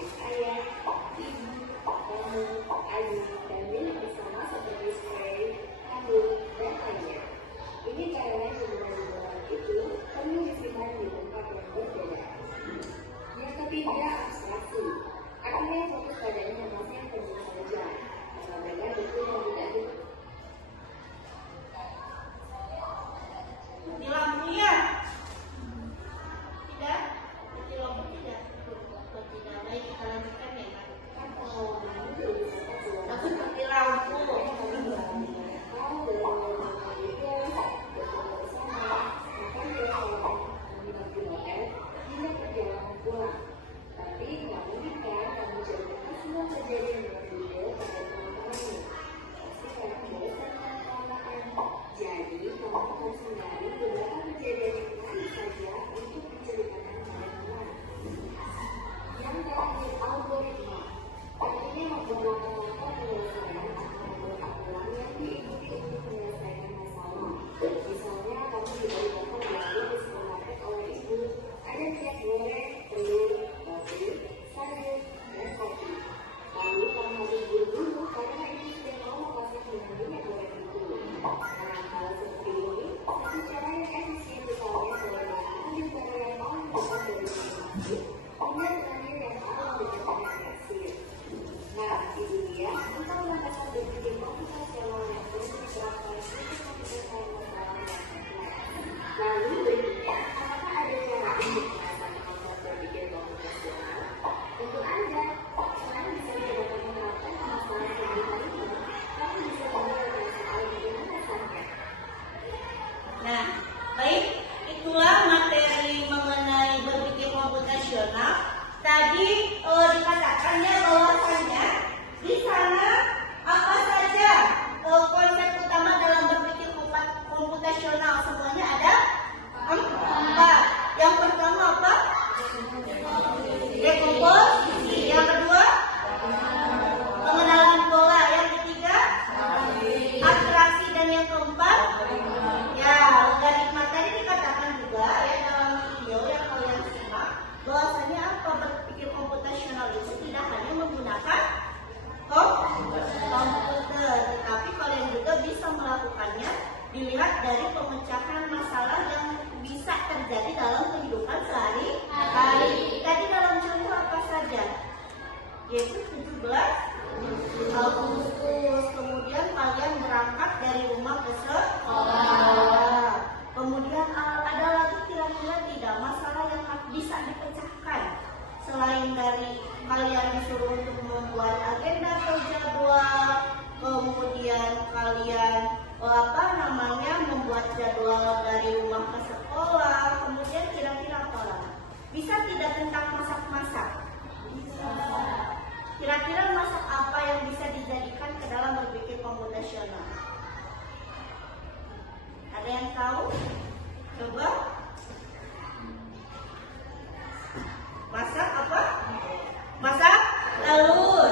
milik ayah, ibu, kamu, adik, dan milik bersama seperti spray, kandung, dan lainnya. Ini karena jumlah-jumlah itu perlu disimpan di tempat yang berbeda. Yang ketiga, abstraksi. Artinya fokus pada informasi yang penting saja, apabila betul dan tidak betul. Di lampunya tidak, di lampu tidak, tidak baik kita lanjutkan ya kan? Tapi di lampu. Nah, baik, itulah materi mengenai berpikir komputasional. Tadi dikatakannya bahwasanya di sana apa saja konsep utama dalam berpikir komputasional, semuanya ada 4. Yang pertama apa? Dekomposisi. Yang kedua, pengenalan pola. Yang ketiga, abstraksi. Dan yang keempat, ya, logaritma. Tadi dikatakan juga ya dalam video yang kalian simak bahwasanya apa berpikir komputasional itu tidak hanya menggunakan komputer, tetapi kalian juga bisa melakukannya dilihat dari pemecahan masalah yang bisa terjadi dalam kehidupan sehari-hari. Tadi dalam contoh apa saja? Yaitu 17 Agustus. Kemudian kalian berangkat dari rumah ke sekolah. Kemudian ada lagi kira-kira tidak masalah yang bisa dipecahkan selain dari kalian disuruh untuk membuat agenda atau jadwal, kemudian kalian membuat jadwal dari rumah ke sekolah, kemudian kira-kira apa lagi? Bisa tidak tentang masak-masak? Bisa. Kira-kira masak apa yang bisa dijadikan ke dalam berpikir komputasional? Ada yang tahu? Coba. Masak apa? Masak telur.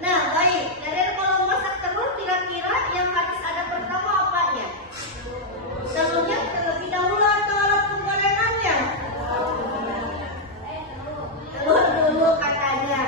Nah, baik. Dari kalau masak telur, kira-kira yang harus ada pertama apanya? Telurnya terlebih dahulu atau alat penggorengannya? Telur dulu katanya.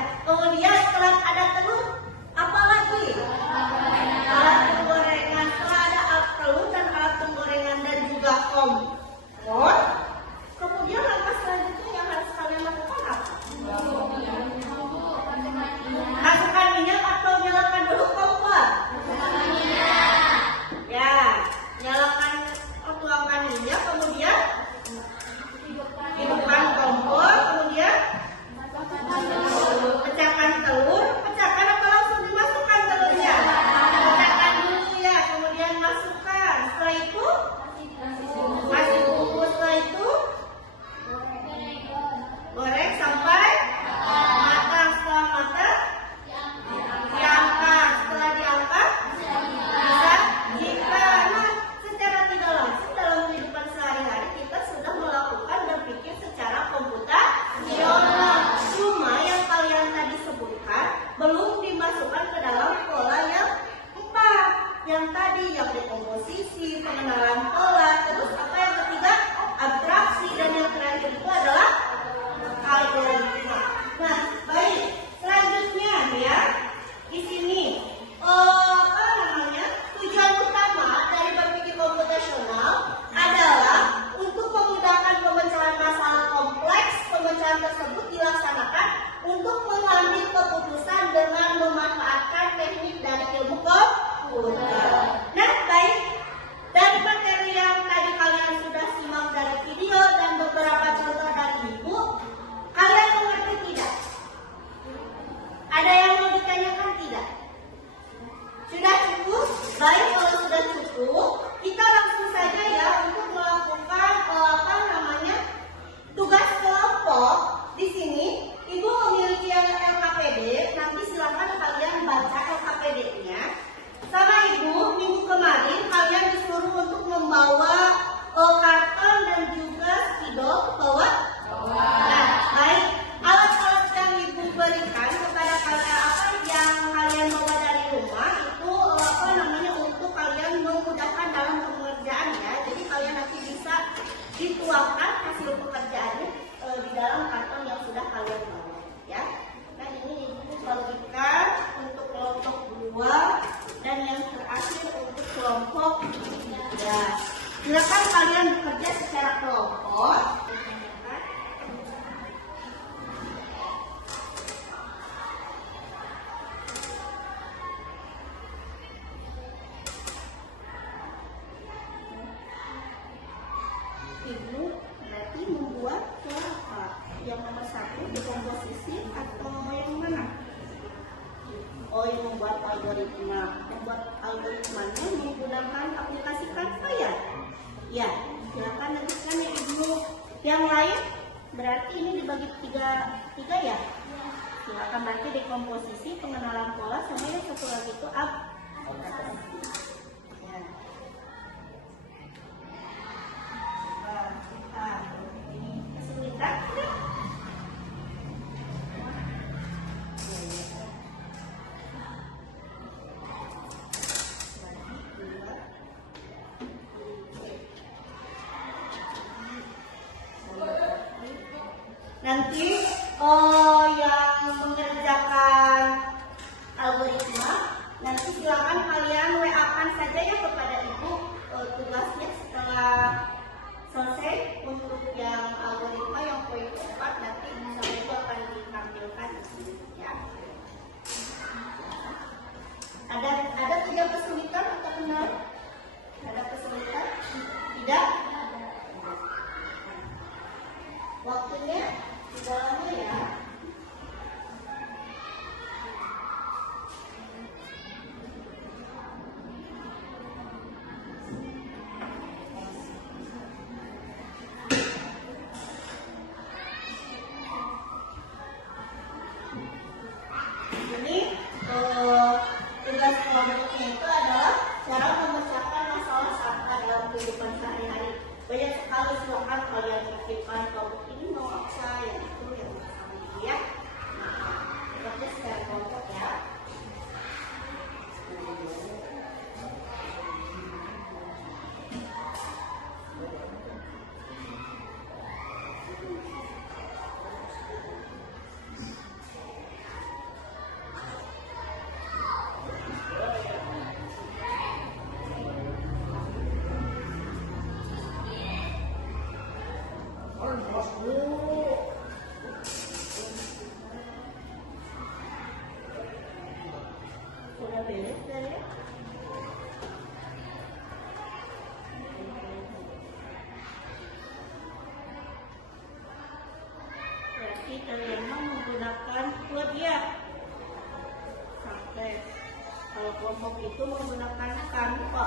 tuangkan hasil pekerjaannya di dalam karton yang sudah kalian bawa, ya. Nah, ini ibu bagikan untuk kelompok 2 dan yang terakhir untuk kelompok 3. Silakan kalian bekerja secara kelompok. Ibu berarti membuat apa? Yang nomor 1 dekomposisi atau yang mana? Oh, yang membuat algoritma. Membuat algoritmanya menggunakan aplikasi Canva, ya? Ya, silakan lanjutkan ya Ibu. Yang lain berarti ini dibagi tiga ya? Silakan berarti dekomposisi, pengenalan pola, sama yang satu lagi itu ya. Ini kesulitan tidak? Nanti yang mengerjakan algoritma, nanti silakan kalian WA-kan saja ya kepada Ibu tugasnya setelah selesai. Untuk yang algoritma yang poin 4 nanti sama Ibu akan ditampilkan di sini, ya. Ada tidak kesulitan atau benar? Ada kesulitan? Tidak? Waktunya tidak lama ya. Ini tugas kelompoknya itu adalah cara memecahkan masalah sampah dalam kehidupan sehari-hari. Banyak sekali, silakan kalian pikirkan kelompok ini mau apa, yang itu yang sama itu, ya. Nah, bekerja secara kelompok ya. Sudah beres ya? Berarti kalian menggunakan kode ya. Sampai kalau kelompok itu menggunakan Canva.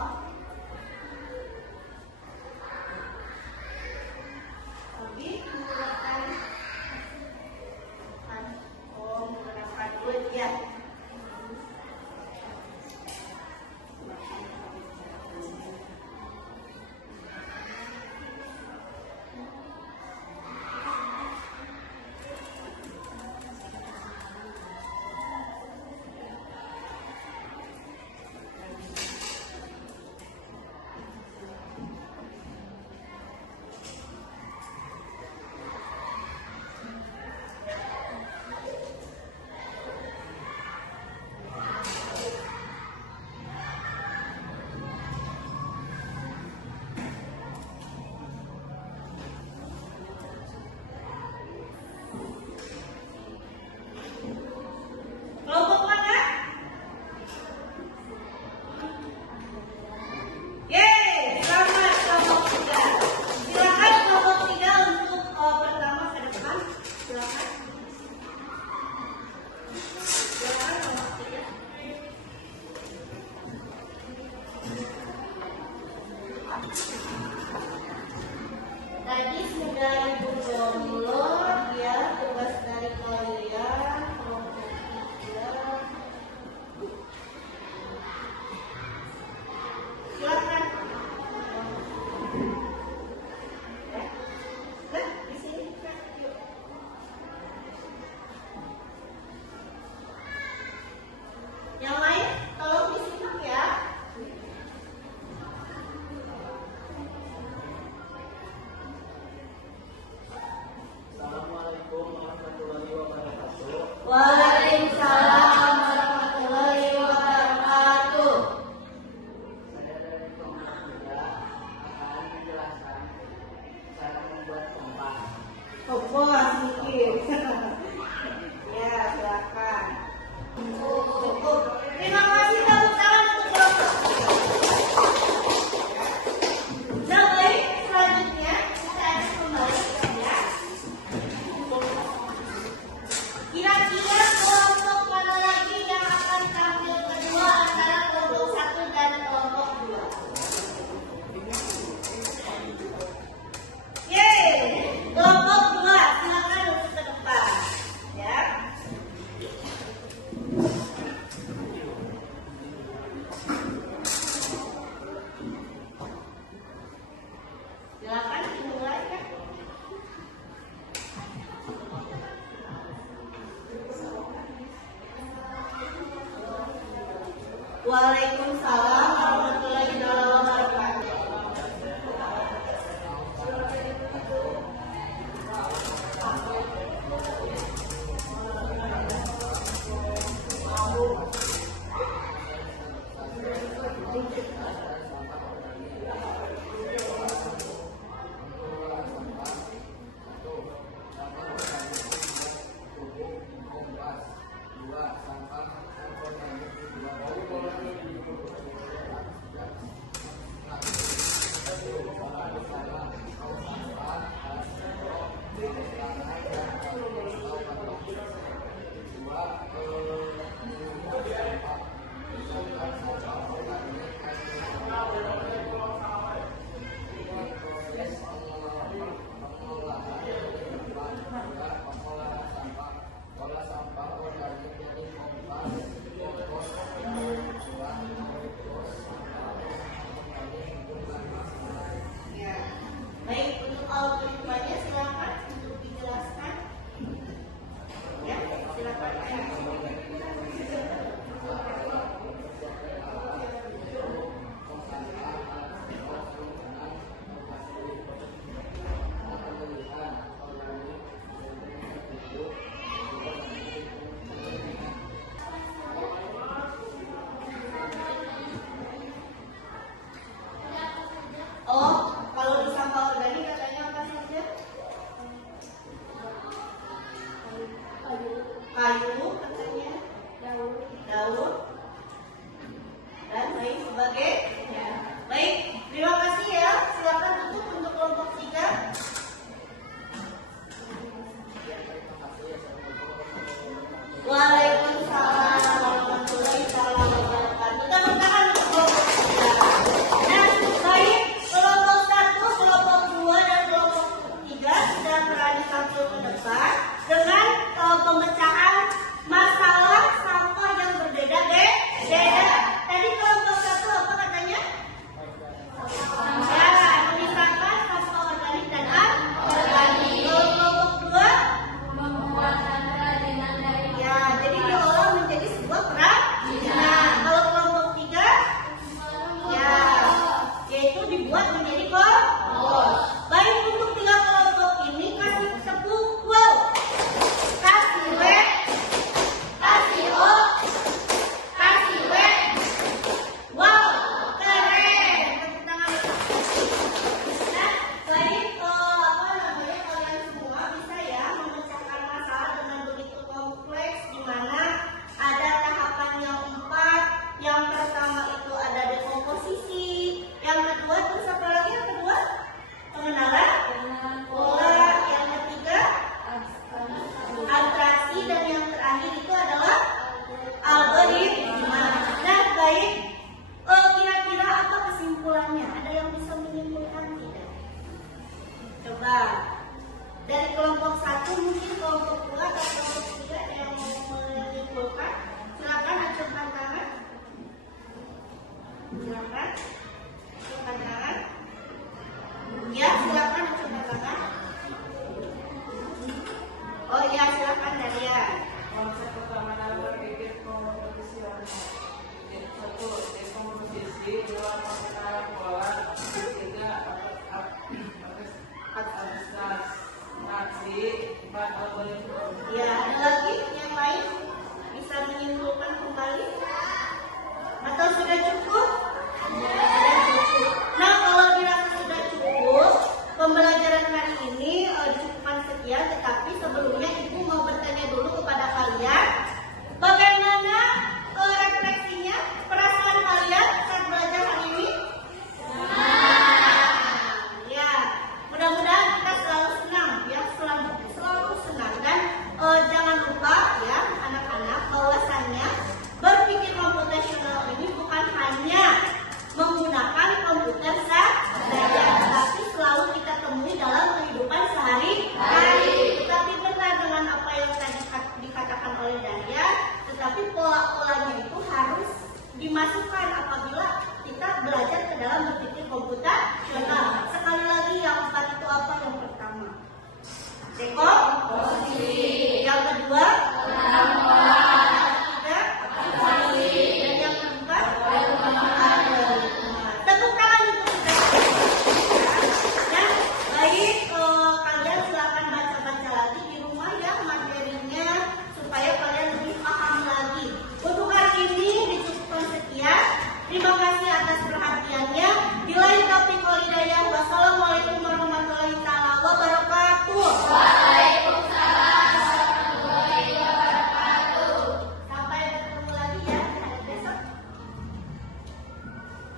Tapi menggunakan kode ya. Waalaikumsalam warahmatullahi wabarakatuh. Ya, baik, untuk algoritmanya silakan untuk dijelaskan. Ya, silakan. Oh, kalau di sampah organik katanya apa saja? Kayu katanya, daun, dan lain sebagai. Baik, terima kasih ya. Silakan tutup untuk kelompok 3. Waalaikumsalam warahmatullahi wabarakatuh. Tepuk tangan untuk kelompok 3. Nah, baik, kelompok 1, kelompok 2, dan kelompok 3 sudah berani tampil ke depan dengan pemecahan masalah sampah yang berbeda. Tadi kelompok 1 apa katanya? Ya, memisahkan sampah organik dan anorganik. Kelompok 2? Ya, jadi diolah menjadi sebuah kerajinan. Kalau kelompok 3? Ya, yaitu dibuat menjadi kompos. Baik, untuk 3 kelompok ini kasih tepuk wow, kasih W, kasih O, kasih W. Wow, keren. Tepuk tangan. Nah, baik, kalian semua bisa ya memecahkan masalah dengan begitu kompleks, di mana ada tahapan yang 4. Yang pertama itu ada dekomposisi. Yang kedua, terus apa lagi yang kedua? Pengenalan pola. Yang ketiga, abstraksi. Dan yang terakhir itu adalah algoritma. Nah, baik, kira-kira apa kesimpulannya? Ada yang bisa menyimpulkan tidak? Coba dari kelompok 1, mungkin kelompok 2 atau kelompok 3 ada yang mau menyimpulkan. Silakan acungkan tangan. Silakan acungkan tangan. Ya, silakan acungkan tangan. Oh ya, silakan Darian. Konsep pertama dalam berpikir komposisi satu dekomposisi, dua pengenalan pola, tiga abstraksi, empat algoritma. Ya, ada lagi yang lain bisa menyimpulkan kembali? Atau sudah cukup?